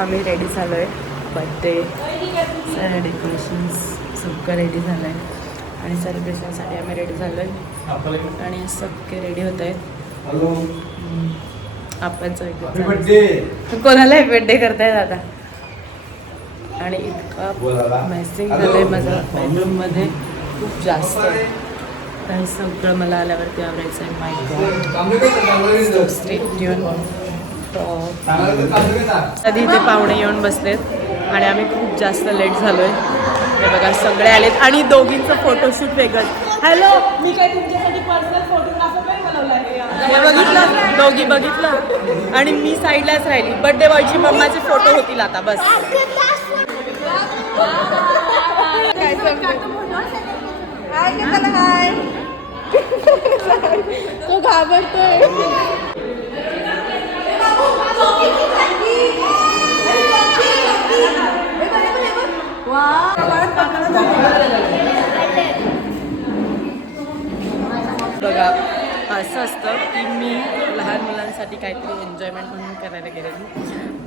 आम्ही रेडी झालो आहे. बर्थडे सगळ्या डेकोरेशन्स सगळं रेडी झालं आहे आणि सेलिब्रेशनसाठी आम्ही रेडी झालो आहे आणि सगळे रेडी होत आहेत. आपणचं कोणाला बर्थडे करतायत आता. आणि इतका मॅसिंग झालं आहे माझं बेडरूममध्ये खूप जास्त. आणि सगळं मला आल्यावरती आवरायचं आहे. माय गॉड स्टे ट्यून. आधी इथे पाहुणे येऊन बसलेत आणि आम्ही खूप जास्त लेट झालो आहे. हे बघा सगळे आलेत आणि दोघींचं फोटोशूट वेगळं. हॅलो, मी काय तुमच्यासाठी पर्सनल फोटोग्राफर नाही बोलवला आहे. बघितलं दोघी बघितलं आणि मी साईडलाच राहिली. बर्थडे बॉयची मम्माचे फोटो होतील आता बस. हाय तो घाबरतोय. बघा असं असतं की मी लहान मुलांसाठी काहीतरी एन्जॉयमेंट म्हणून करायला गेलेली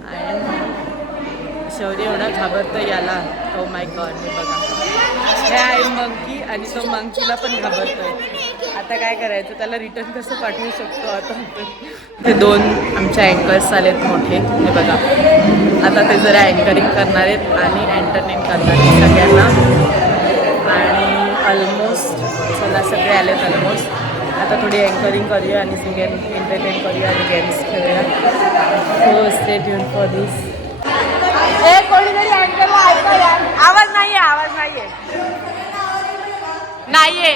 आणि शौर्य एवढा घाबरतो याला. ओ माय गॉड, हे बघा हे आहे मंकी आणि तो मंकीला पण घाबरतोय. आता काय करायचं, त्याला रिटर्न कसं पाठवू शकतो आता. ते दोन आमचे अँकर्स आलेत मोठे. हे बघा आता ते जरा अँकरिंग करणार आहेत आणि एंटरटेन करणार आहेत सगळ्यांना. आणि ऑलमोस्ट चला सगळे आलेत ऑलमोस्ट. आता थोडी अँकरिंग करूया आणि सगळे एंटरटेन करूया आणि गेम्स खेळूया. So stay tune for this. कोणीतरी अँकरला ऐका यार. आवाज नाहीये, आवाज नाहीये, नाहीये.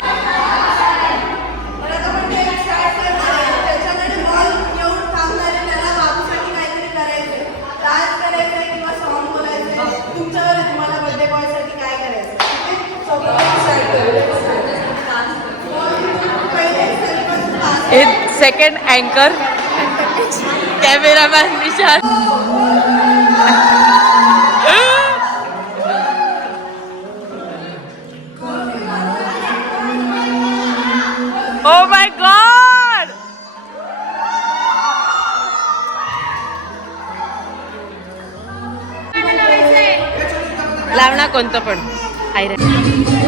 सेकंड अँकर cameraman Nishant. Oh my God! लावणा कोणतं पण आयरन.